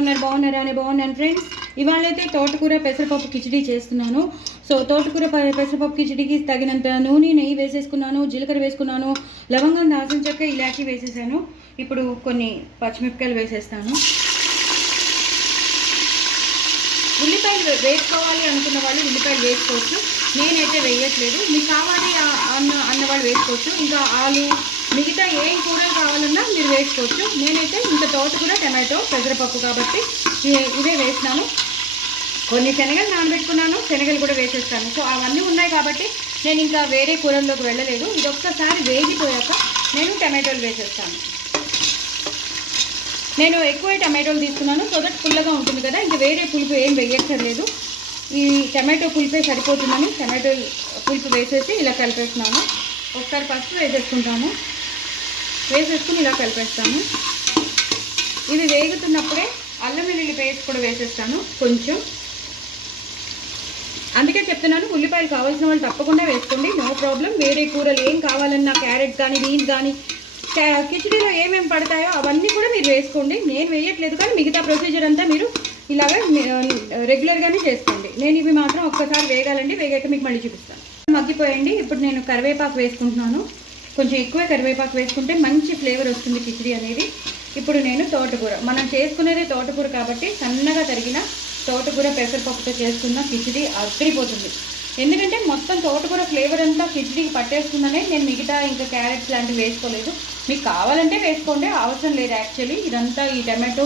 ఉన్నారు? బాగున్నాను ఫ్రెండ్స్. ఇవాళైతే తోటకూర పెసరపప్పు కిచిడి చేస్తున్నాను. సో తోటకూర పెసరపప్పు కిచిడికి తగినంత నూనె, నెయ్యి వేసేసుకున్నాను, జీలకర్ర వేసుకున్నాను, లవంగం, దాల్చిన చెక్క, ఇలాచి వేసేసాను. ఇప్పుడు కొన్ని పచ్చిమిరపకాయలు వేసేస్తాను. ఉల్లిపాయలు వేసుకోవాలి అనుకున్న వాళ్ళు ఉల్లిపాయలు వేసుకోవచ్చు, నేనైతే వేయట్లేదు. మీకు కావాలి అన్నవాళ్ళు వేసుకోవచ్చు. ఇంకా ఆలు, మిగతా ఏం కూరలు కావాలన్నా మీరు వేసుకోవచ్చు. నేనైతే ఇంత తోటకూర, టమాటో, పెసరపప్పు కాబట్టి ఇవే వేసినాను. కొన్ని శనగలు నానబెట్టుకున్నాను, శనగలు కూడా వేసేస్తాను. సో అవన్నీ ఉన్నాయి కాబట్టి నేను ఇంకా వేరే కూరల్లోకి వెళ్ళలేదు. ఇది ఒక్కసారి వేగిపోయాక నేను టమాటోలు వేసేస్తాను. నేను ఎక్కువ టమాటోలు తీసుకున్నాను, సో దట్ పుల్లగా ఉంటుంది కదా. ఇంకా వేరే పులుపు ఏం వేయక్కర్లేదు. ఈ టమాటో పులుపే సరిపోతుందని టమాటో పులుపు వేసేసి ఇలా కలిపేస్తున్నాను. ఒకసారి పసుపు వేసేసుకుంటాను, వేసేసుకుని ఇలా కలిపేస్తాను. ఇవి వేగుతున్నప్పుడే అల్లం వెల్లుల్లి పేస్ట్ కూడా వేసేస్తాను కొంచెం. అందుకే చెప్తున్నాను, ఉల్లిపాయలు కావాల్సిన వాళ్ళు తప్పకుండా వేసుకోండి, నో ప్రాబ్లం. వేరే కూరలు ఏం కావాలన్నా క్యారెట్ కానీ, బీన్స్ కానీ, కిచిడీలో ఏమేమి పడతాయో అవన్నీ కూడా మీరు వేసుకోండి. నేను వేయట్లేదు, కానీ మిగతా ప్రొసీజర్ అంతా మీరు ఇలాగ రెగ్యులర్గానే చేసుకోండి. నేను ఇవి మాత్రం ఒక్కసారి వేగాలండి, వేగాక మీకు మళ్ళీ చూపిస్తాను. మగ్గిపోయండి. ఇప్పుడు నేను కరివేపాకు వేసుకుంటున్నాను. కొంచెం ఎక్కువ కరివేపాకు వేసుకుంటే మంచి ఫ్లేవర్ వస్తుంది కిచిడి అనేది. ఇప్పుడు నేను తోటకూర, మనం చేసుకునేది తోటకూర కాబట్టి సన్నగా తరిగిన తోటకూర పెసరపప్పుతో చేసుకున్న కిచిడి అదిరిపోతుంది. ఎందుకంటే మొత్తం తోటకూర ఫ్లేవర్ అంతా కిచిడికి పట్టేస్తుందనే నేను మిగతా ఇంకా క్యారెట్స్ లాంటివి వేసుకోలేదు. మీకు కావాలంటే వేసుకోండి, అవసరం లేదు యాక్చువల్లీ. ఇదంతా ఈ టమాటో,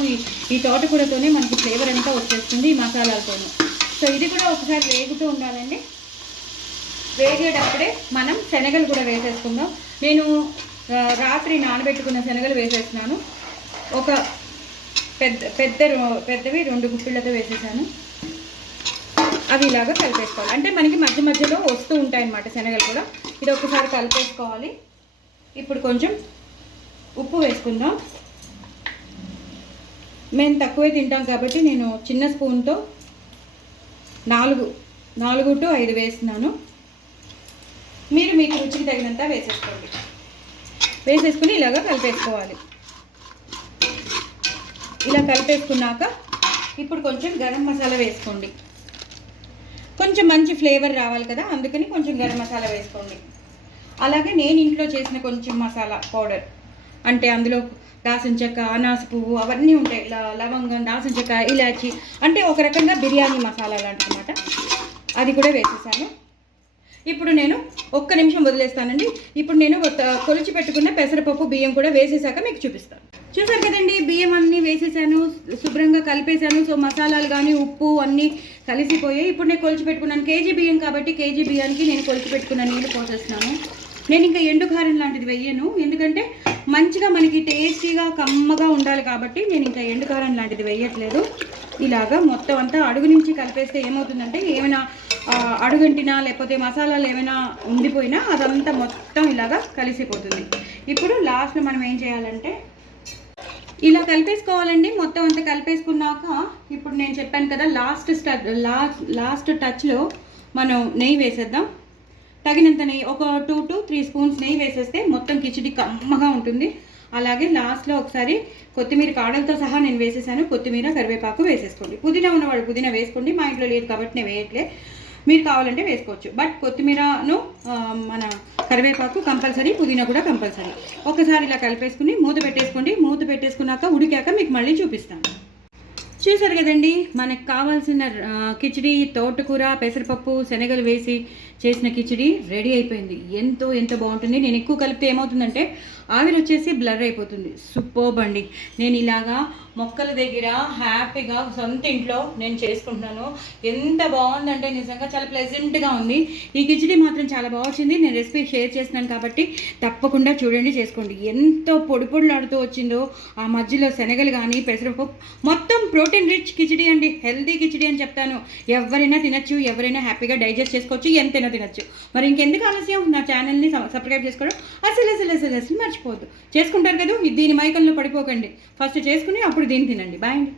ఈ తోటకూరతోనే మనకి ఫ్లేవర్ అంతా వచ్చేస్తుంది ఈ మసాలాలతోనే. సో ఇది కూడా ఒకసారి వేగుతూ ఉండాలండి. వేగేటప్పుడే మనం శనగలు కూడా వేసేసుకుందాం. నేను రాత్రి నానబెట్టుకున్న శనగలు వేసేస్తున్నాను. ఒక పెద్దవి 2 గుప్పిళ్ళతో వేసేసాను. అవి ఇలాగా కలిపేసుకోవాలి. అంటే మనకి మధ్య మధ్యలో వస్తూ ఉంటాయి అన్నమాట శనగలు కూడా. ఇది ఒకసారి కలిపేసుకోవాలి. ఇప్పుడు కొంచెం ఉప్పు వేసుకుందాం. మేము తక్కువే తింటాం కాబట్టి నేను చిన్న స్పూన్తో 4 to 5 వేస్తున్నాను. మీరు మీకు రుచికి తగినంత వేసేసుకోండి. వేసేసుకుని ఇలాగా కలిపేసుకోవాలి. ఇలా కలిపేసుకున్నాక ఇప్పుడు కొంచెం గరం మసాలా వేసుకోండి. కొంచెం మంచి ఫ్లేవర్ రావాలి కదా, అందుకని కొంచెం గరం మసాలా వేసుకోండి. అలాగే నేను ఇంట్లో చేసిన కొంచెం మసాలా పౌడర్, అంటే అందులో దాల్చిన చెక్క, అనాస పువ్వు అవన్నీ ఉంటాయి, లవంగం, దాల్చిన చెక్క, ఇలాచి, అంటే ఒక రకంగా బిర్యానీ మసాలా లాంటి అన్నమాట. అది కూడా వేసేసాను. ఇప్పుడు నేను 1 నిమిషం వదిలేస్తానండి. ఇప్పుడు నేను కొలిచి పెట్టుకున్న పెసరపప్పు, బియ్యం కూడా వేసేసాక మీకు చూపిస్తాను. చూసారు కదండి, బియ్యం అన్నీ వేసేసాను, శుభ్రంగా కలిపేశాను. సో మసాలాలు కానీ ఉప్పు అన్నీ కలిసిపోయాయి. ఇప్పుడు నేను కొలిచి పెట్టుకున్నాను. కేజీ బియ్యం కాబట్టి కేజీ బియ్యానికి నేను కొలిచి పెట్టుకున్న నీళ్ళు పోసేస్తున్నాను. నేను ఇంకా ఎండు కారం లాంటిది వెయ్యను, ఎందుకంటే మంచిగా మనకి టేస్టీగా కమ్మగా ఉండాలి కాబట్టి నేను ఇంకా ఎండు కారం లాంటిది వేయట్లేదు. ఇలాగా మొత్తం అంతా అడుగు నుంచి కలిపేస్తే ఏమవుతుందంటే ఏమైనా అడుగంటినా లేకపోతే మసాలాలు ఏమైనా ఉండిపోయినా అదంతా మొత్తం ఇలాగా కలిసిపోతుంది. ఇప్పుడు లాస్ట్లో మనం ఏం చేయాలంటే ఇలా కలిపేసుకోవాలండి. మొత్తం అంతా కలిపేసుకున్నాక ఇప్పుడు నేను చెప్పాను కదా, లాస్ట్ టచ్లో మనం నెయ్యి వేసేద్దాం. తగినంత నెయ్యి, ఒక 2 to 3 స్పూన్స్ నెయ్యి వేసేస్తే మొత్తం కిచిడి కమ్మగా ఉంటుంది. అలాగే లాస్ట్లో ఒకసారి కొత్తిమీర కాడలతో సహా నేను వేసేసాను. కొత్తిమీర, కరివేపాకు వేసేసుకోండి. పుదీనా ఉన్నవాళ్ళు పుదీనా వేసుకోండి, మా ఇంట్లో లేదు కాబట్టి నేను వేయట్లే. మీరు కావాలంటే వేసుకోవచ్చు, బట్ కొత్తిమీరను మన కరివేపాకు కంపల్సరీ, పుదీనా కూడా కంపల్సరీ. ఒకసారి ఇలా కలిపేసుకుని మూత పెట్టేసుకోండి. మూత పెట్టేసుకున్నాక ఉడికాక మీకు మళ్ళీ చూపిస్తాను. చూసారు కదండి, మనకు కావాల్సిన కిచిడి, తోటకూర, పెసరపప్పు, శనగలు వేసి చేసిన కిచిడి రెడీ అయిపోయింది. ఎంతో బాగుంటుంది. నేను ఎక్కువ కలిపితే ఏమవుతుందంటే ఆవిరి వచ్చేసి బ్లర్ అయిపోతుంది. సూపర్బ్ అండి. నేను ఇలాగా మొక్కల దగ్గర హ్యాపీగా సొంత ఇంట్లో నేను చేసుకుంటున్నాను. ఎంత బాగుందంటే నిజంగా చాలా ప్లెజెంట్గా ఉంది. ఈ కిచిడి మాత్రం చాలా బాగా వచ్చింది. నేను రెసిపీ షేర్ చేస్తున్నాను కాబట్టి తప్పకుండా చూడండి, చేసుకోండి. ఎంతో పొడిలాడుతూ వచ్చిందో. ఆ మధ్యలో శనగలు కానీ, పెసరపప్పు, మొత్తం ప్రోటీన్ రిచ్ కిచిడి అండి, హెల్తీ కిచిడి అని చెప్తాను. ఎవరైనా తినచ్చు, ఎవరైనా హ్యాపీగా డైజెస్ట్ చేసుకోవచ్చు, ఎంతైనా తినచ్చు. మరి ఇంకెందుకు ఆలస్యం, నా ఛానల్ని సబ్స్క్రైబ్ చేసుకోవడం అసలు మర్చిపోవద్దు. చేసుకుంటారు కదా, దీని మైకంలో పడిపోకండి. ఫస్ట్ చేసుకుని అప్పుడు దీన్ని తినండి. బాయ్ అండి.